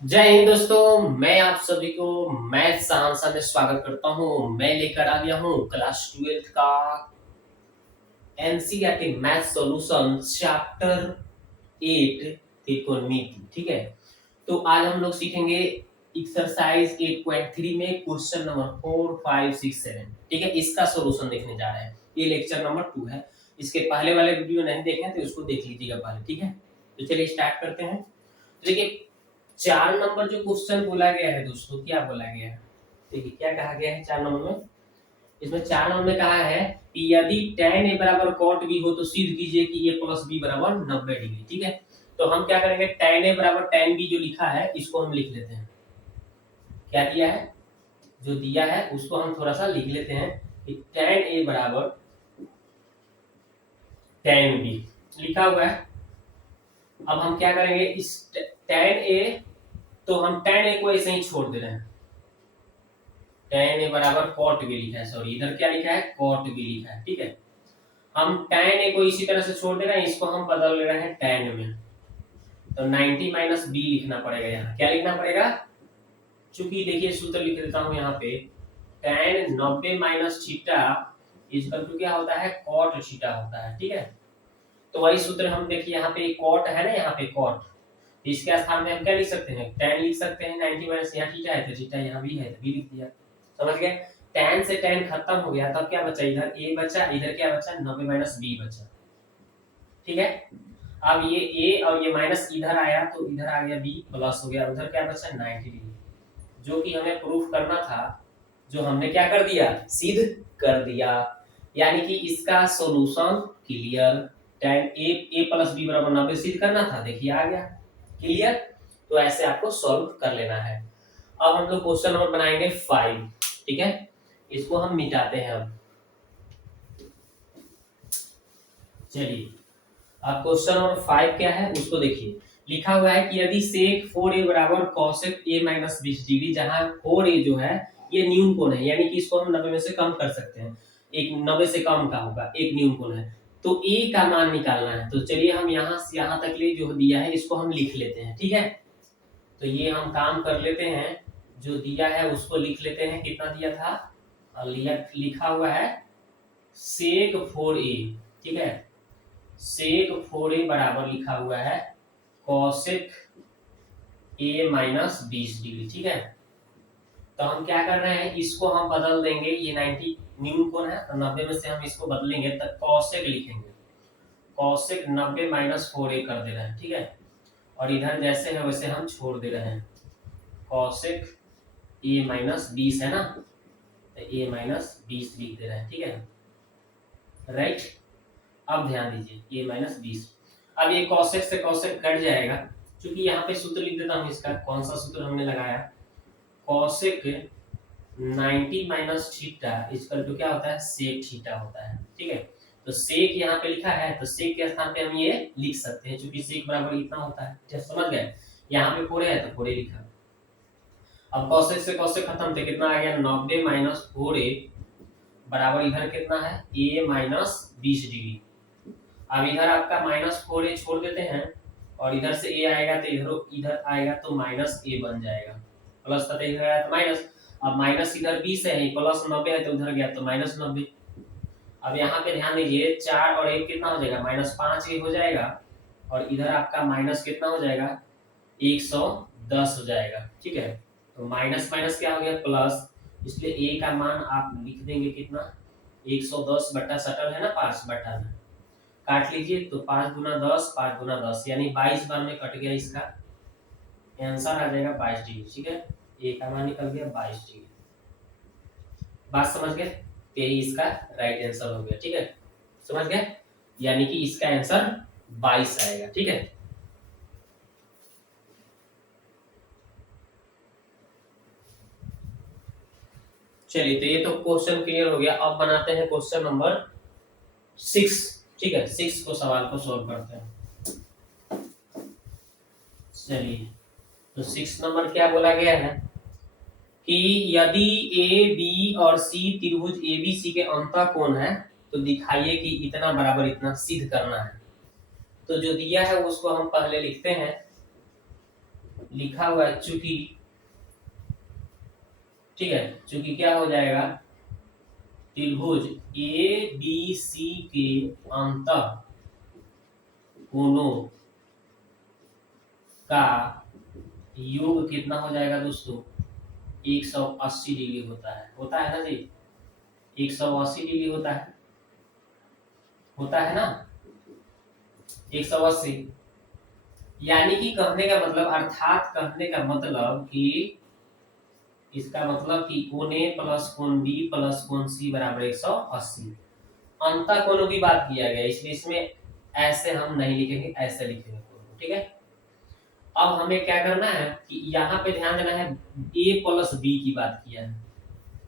जय हिंद दोस्तों, मैं आप सभी को मैथ्स आंसर में स्वागत करता हूं। मैं लेकर आ गया हूं क्लास 12th का एनसीईआरटी मैथ सॉल्यूशन चैप्टर 8 त्रिकोणमिति। ठीक है, तो आज हम लोग सीखेंगे एक्सरसाइज 8.3 में क्वेश्चन नंबर 4, 5, 6, 7। ठीक है, इसका सॉल्यूशन देखने जा रहे हैं। ये लेक्चर नंबर 2 है। इसके पहले वाले वीडियो नहीं देखे तो उसको देख लीजिएगा पहले। ठीक है, तो चलिए स्टार्ट करते हैं। तो देखिए, 4 नंबर जो क्वेश्चन बोला गया है दोस्तों, क्या बोला गया है? देखिए क्या कहा गया है 4 नंबर में। इसमें 4 नंबर में कहा है कि यदि tan a बराबर cot b हो तो सिद्ध कीजिए कि a प्लस b बराबर 90 डिग्री। ठीक है, तो हम क्या करेंगे, tan a बराबर tan b जो लिखा है इसको हम लिख लेते हैं। क्या दिया है, जो दिया है उसको हम थोड़ा सा लिख लेते हैं कि tan a बराबर tan b लिखा हुआ है। अब हम क्या करेंगे, इस tan a, तो हम tan a को ऐसे ही छोड़ दे रहे हैं। tan a बराबर cot b लिखा है, सॉरी इधर क्या लिखा है, cot b लिखा है। ठीक है, हम tan a को इसी तरह से छोड़ दे रहे हैं, इसको हम बदल ले रहे हैं tan में। तो 90 माइनस b लिखना पड़ेगा। यहाँ क्या लिखना पड़ेगा, चूंकि देखिए सूत्र लिख देता हूं यहाँ पे, tan 90 minus theta equal to क्या होता है, cot थीटा होता है। ठीक है, तो वही सूत्र हम देखिए यहाँ पे cot है ना, यहाँ पे cot, तो इसके स्थान में हम क्या लिख सकते हैं, tan लिख सकते हैं। 90 माइनस यहाँ थीटा है तो थीटा यहाँ भी है तो भी लिख दिया। समझ गए, tan से tan खत्म हो गया, तब क्या बचा, इधर a बचा, इधर क्या बचा, 90 माइनस b बचा। ठीक है, अब ये a और ये माइनस इधर आया तो इधर आ गया b प्लस हो गया, उधर क्या बचा 90 डिग्री, जो कि हमें प्रूफ करना था, जो हमने क्या कर दिया, सिद्ध कर दिया। यानी कि इसका solution clear, tan a plus b बराबर 90 सिद्ध करना था, देखिए आ गया क्लियर। तो ऐसे आपको सॉल्व कर लेना है। अब हम लोग क्वेश्चन नंबर बनाएंगे 5। ठीक है, इसको हम मिटाते हैं। अब चलिए, अब क्वेश्चन नंबर 5 क्या है उसको देखिए। लिखा हुआ है कि यदि sec 4a बराबर cosec a माइनस 20 डिग्री, जहां 4a जो है ये न्यून कोण है, यानी कि इसको हम 90 में से कम कर सकते हैं, एक 90 से कम का होगा, एक न्यून कोण है, तो a का मान निकालना है। तो चलिए हम यहाँ से यहाँ तक ले जो दिया है इसको हम लिख लेते हैं। ठीक है, तो ये हम काम कर लेते हैं, जो दिया है उसको लिख लेते हैं। कितना दिया था, लिखा हुआ है sec 4a। ठीक है, sec 4a बराबर लिखा हुआ है cosec a माइनस 20 डिग्री। ठीक है, तो हम क्या कर रहे हैं, इसको हम बदल देंगे, ये 90 न्यून कोण है तो 90 में से हम इसको बदलेंगे तो cosec लिखेंगे, cosec 90 माइनस 4a कर दे रहे हैं। ठीक है, और इधर जैसे है वैसे हम छोड़ दे रहे हैं, cosec a माइनस 20 है ना, तो a माइनस 20 लिख दे रहे हैं। ठीक है, राइट। अब ध्यान दीजिए a माइनस 20, अब ये cosec से cosec कट जाएगा, क्योंकि यहाँ पे सूत्र लिख देता हूँ इसका, कौन सा सूत्र हमने लगाया, cosec 90 minus theta equal to क्या होता है, sec थीटा होता है। ठीक है, तो sec यहाँ पे लिखा है तो sec के स्थान पे हम ये लिख सकते हैं, क्योंकि sec बराबर इतना होता है। क्या समझ गए, यहाँ पे 4 है तो 4 लिखा। अब cosec से cosec खत्म, तो कितना आ गया, 90 माइनस 4a बराबर इधर कितना है, a माइनस 20 डिग्री। अब इधर आपका माइनस 4a छोड़ देते हैं, और इधर से a आएगा तो इधर इधर आएगा तो माइनस a बन जाएगा, प्लस था तो इधर आया तो माइनस। अब माइनस इधर 20 है, प्लस 90 है तो उधर गया तो माइनस 90। अब यहाँ पे ध्यान दीजिए, 4 और 1 कितना हो जाएगा, माइनस 5a हो जाएगा, और इधर आपका माइनस कितना हो जाएगा, 110 हो जाएगा। ठीक है, तो माइनस माइनस क्या हो गया, प्लस, इसलिए a का मान आप लिख देंगे कितना, 110 बट्टा सटल है ना 5 बट्टा में, काट लीजिए तो 5 गुना 10, 5 गुना 10 यानी 22 बार में कट गया, इसका आंसर आ जाएगा 22 डिग्री। ठीक है, ए का मान निकल गया 22 डिग्री। बात समझ गए, तो यही इसका राइट आंसर हो गया। ठीक है, समझ गए, यानी कि इसका आंसर 22 आएगा। ठीक है, चलिए, तो ये तो क्वेश्चन क्लियर हो गया। अब बनाते हैं क्वेश्चन नंबर 6। ठीक है, 6 को सवाल को सॉल्व करते हैं। चलिए, तो 6 नंबर क्या बोला गया है कि यदि ए बी और सी त्रिभुज एबीसी के अंतःकोण है तो दिखाइए कि इतना बराबर इतना सिद्ध करना है। तो जो दिया है उसको हम पहले लिखते हैं, लिखा हुआ है चूंकि, ठीक है, चूंकि क्या हो जाएगा, त्रिभुज ए बी सी के अंतः कोणों का योग कितना हो जाएगा दोस्तों, 180 डिग्री होता है ना जी, 180 डिग्री होता है ना, 180। यानी कि कहने का मतलब, अर्थात कहने का मतलब कि, इसका मतलब कि कोण ए प्लस कोण बी प्लस कोण सी बराबर 180। अंतः कोणों की बात किया गया, इसलिए इसमें ऐसे हम नहीं लिखेंगे, ऐसे लिखेंगे, ठीक है। अब हमें क्या करना है कि यहाँ पे ध्यान देना है, a प्लस बी की बात किया है,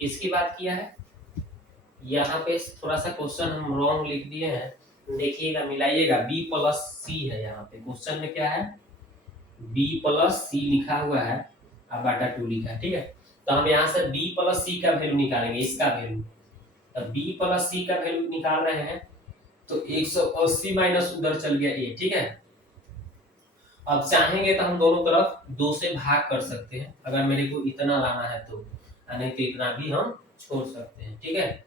किसकी बात किया है, यहाँ पे थोड़ा सा क्वेश्चन हम रॉन्ग लिख दिए हैं, देखिएगा मिलाइएगा, b प्लस सी है, यहाँ पे क्वेश्चन में क्या है, b प्लस सी लिखा हुआ है और बटा 2 लिखा है, ठीक है। तो हम यहाँ से b प्लस सी का वैल्यू निकालेंगे, इसका वैल्यू, तो b प्लस सी का वैल्यू निकाल रहे हैं, तो 180 माइनस उधर चल गया a, ठीक है। अब चाहेंगे तो हम दोनों तरफ 2 से भाग कर सकते हैं, अगर मेरे को इतना लाना है तो, नहीं तो इतना भी हम छोड़ सकते हैं, ठीक है।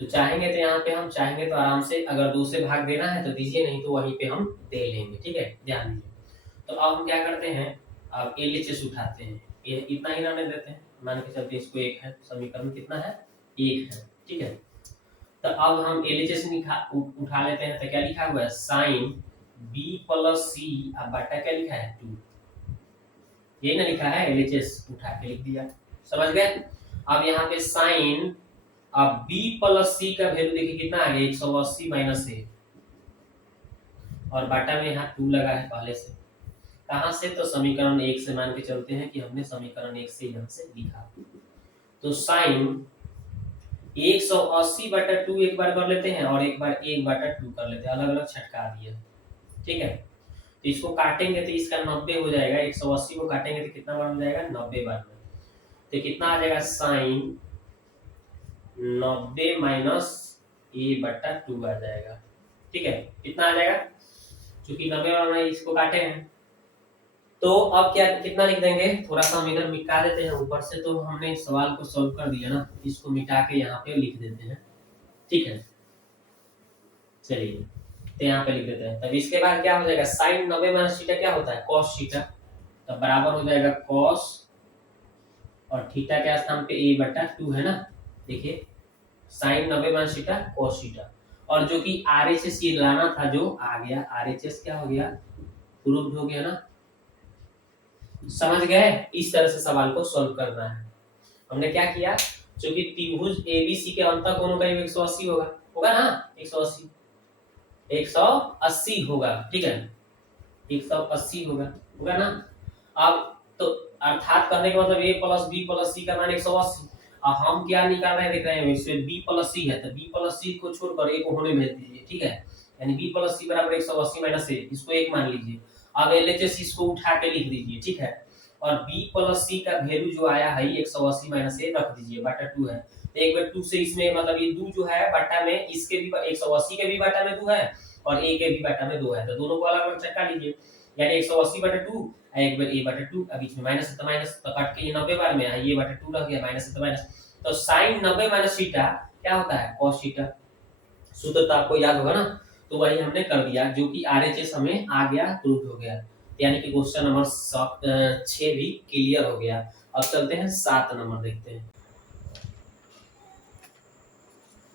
तो चाहेंगे तो यहाँ पे हम चाहेंगे तो आराम से, अगर 2 से भाग देना है तो दीजिए, नहीं तो वहीं पे हम दे लेंगे, ठीक है, ध्यान दीजिए। तो अब हम क्या करते हैं, अब एलएचएस उठाते हैं, ये इतना ही रहने देते हैं, मान के चलते इसको 1 है, समीकरण कितना है, 1 है, ठीक है। तो अब हम एलएचएस उठा लेते हैं, तो क्या लिखा हुआ है, साइन b प्लस सी, अब बटा क्या लिखा है 2, ये ना लिखा है, एलएचएस उठा के लिख दिया, समझ गए। अब यहाँ पे साइन, अब b प्लस सी का वैल्यू देखिए कितना आ गया, 180 माइनस a, और बाटा में यहाँ 2 लगा है पहले से, कहां से, तो समीकरण 1 से मान के चलते हैं कि हमने समीकरण 1 से यहाँ से लिखा, तो साइन 180 बटा 2 एक बार कर लेते हैं, और एक बार 1 बटा 2 कर लेते हैं, अलग अलग छटका दिया, ठीक है। तो इसको काटेंगे तो इसका 90 हो जाएगा, 180 को काटेंगे तो कितना बार हो जाएगा, 90 बार में, तो कितना आ जाएगा, साइन 90 माइनस a बटा 2 आ जाएगा, ठीक है, कितना आ जाएगा, क्योंकि 90 बार में इसको काटे हैं, तो अब क्या कितना लिख देंगे, थोड़ा सा हम इधर मिटा देते हैं ऊपर से, तो हमने इस सवाल को सॉल्व कर दिया ना, इसको मिटा के यहाँ पे लिख देते हैं, ठीक है, चलिए, तो यहाँ पे लिख देते हैं। तब इसके बाद क्या हो जाएगा, साइन 90 माइनस थीटा क्या होता है, कॉस थीटा, तब बराबर हो जाएगा कॉस, और थीटा के स्थान पे a बटा 2 है ना, देखिए sine 90 minus theta cos theta, और जो कि आरएचएस ये लाना था, जो आ गया आरएचएस क्या हो गया, प्रूव्ड हो गया ना, समझ गए। इस तरह से सवाल को सॉल्व करना है। हमने क्या किया, क्योंकि त्रिभुज एबीसी के अंतः कोणों का योग 180 होगा ना, 180 होगा, ठीक है, 180 होगा ना। अब तो अर्थात करने का मतलब a प्लस बी प्लस सी का मान 180, अब हम क्या निकाल रहे हैं, देख रहे हैं इसमें b प्लस सी है, तो b प्लस सी को छोड़कर a को होने भेज दीजिए, ठीक है, यानी b प्लस सी बराबर 180 माइनस a, इसको 1 मान लीजिए। अब एलएचएस इसको उठा के लिख दीजिए, ठीक है, और b प्लस सी का वैल्यू जो आया है 180 माइनस a रख दीजिए, बटा 2 है, तो एक बार 2 से इसमें मतलब ये 2 जो है बटा में, इसके भी 180 के भी बटा में 2 है और a के भी बटा में 2 है, तो दोनों को अलग अलग चटका लीजिए, यानी 180 बटा 2, एक बार a बटा 2, अब बीच में माइनस है तो माइनस, तो काट के ये 90 बार में है, ये बटा 2 रह गया, माइनस है तो माइनस, तो sin 90 माइनस थीटा क्या होता है, cos थीटा, सूत्र तो आपको याद होगा ना, तो वही हमने कर दिया, जो कि आरएचएस हमें आ गया, प्रूव हो गया, यानी कि क्वेश्चन नंबर 6 भी क्लियर हो गया। अब चलते हैं 7 नंबर देखते हैं।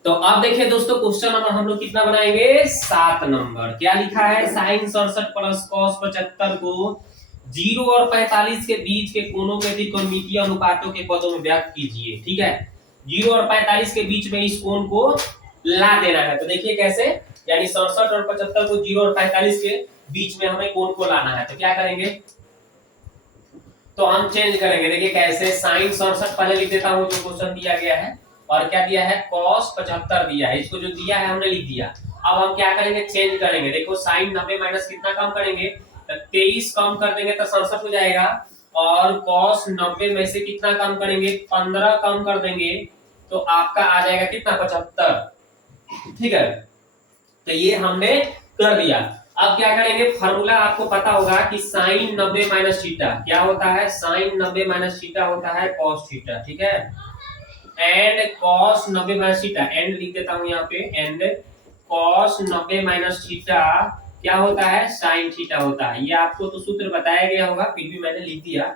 तो अब देखिए दोस्तों, क्वेश्चन नंबर हम लोग कितना बनाएंगे, 7 नंबर। क्या लिखा है, साइन 67 प्लस कॉस 75 को 0 और 45 के बीच के कोणों के त्रिकोणमितीय अनुपातों के पदों में व्यक्त कीजिए, ठीक है, 0 और 45 के बीच में इस कोण को ला देना है, तो देखिए कैसे, यानी 67 और 75 को 0 और 45 के बीच में हमें कोण को लाना है, तो क्या करेंगे, तो हम चेंज करेंगे, देखिए कैसे, साइन 67 पहले लिख देता हूं जो क्वेश्चन दिया गया है, और क्या दिया है, cos 75 दिया है, इसको जो दिया है हमने लिख दिया। अब हम क्या करेंगे, चेंज करेंगे, देखो साइन 90 माइनस कितना कम करेंगे, तो 23 कम कर देंगे तो 67 हो जाएगा, और cos 90 में से कितना कम करेंगे, 15 कम कर देंगे तो आपका आ जाएगा कितना, 75, ठीक है, तो ये हमने कर दिया। अब क्या करेंगे, फार्मूला आपको पता होगा कि साइन 90 माइनस थीटा क्या होता है, साइन 90 माइनस थीटा होता है कॉस थीटा, ठीक है। And cos 90 minus theta, and लिख देता हूं यहाँ पे, एंड कॉस 90 माइनस थीटा क्या होता है, साइन थीटा होता है। ये आपको तो सूत्र बताया गया होगा, फिर भी मैंने लिख दिया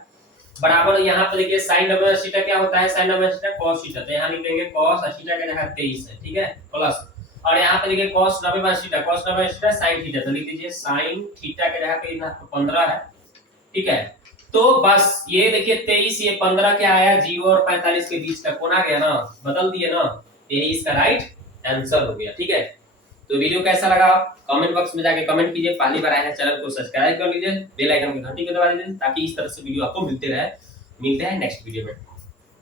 बराबर। यहाँ पे देखिए साइन 90 माइनस थीटा क्या होता है, sine 90 minus theta cos theta, तो यहाँ लिख देंगे कॉस थीटा का जगह 23 है, ठीक है, प्लस, और यहाँ पे देखिए cos 90 minus theta, cos 90 minus theta sin theta, तो लिख दीजिए sin थीटा के जगह पे यहाँ 15 है, ठीक है। तो बस ये देखिए 23, ये 15 क्या आया, 0 और 45 के बीच का कोण आ गया ना, बदल दिए ना, यही इसका राइट आंसर हो गया, ठीक है। तो वीडियो कैसा लगा कमेंट बॉक्स में जाके कमेंट कीजिए, पहली बार आए हैं चैनल को सब्सक्राइब कर लीजिए, बेल आइकन की घंटी को दबा दीजिए, ताकि इस तरह से वीडियो आपको मिलते हैं नेक्स्ट वीडियो में।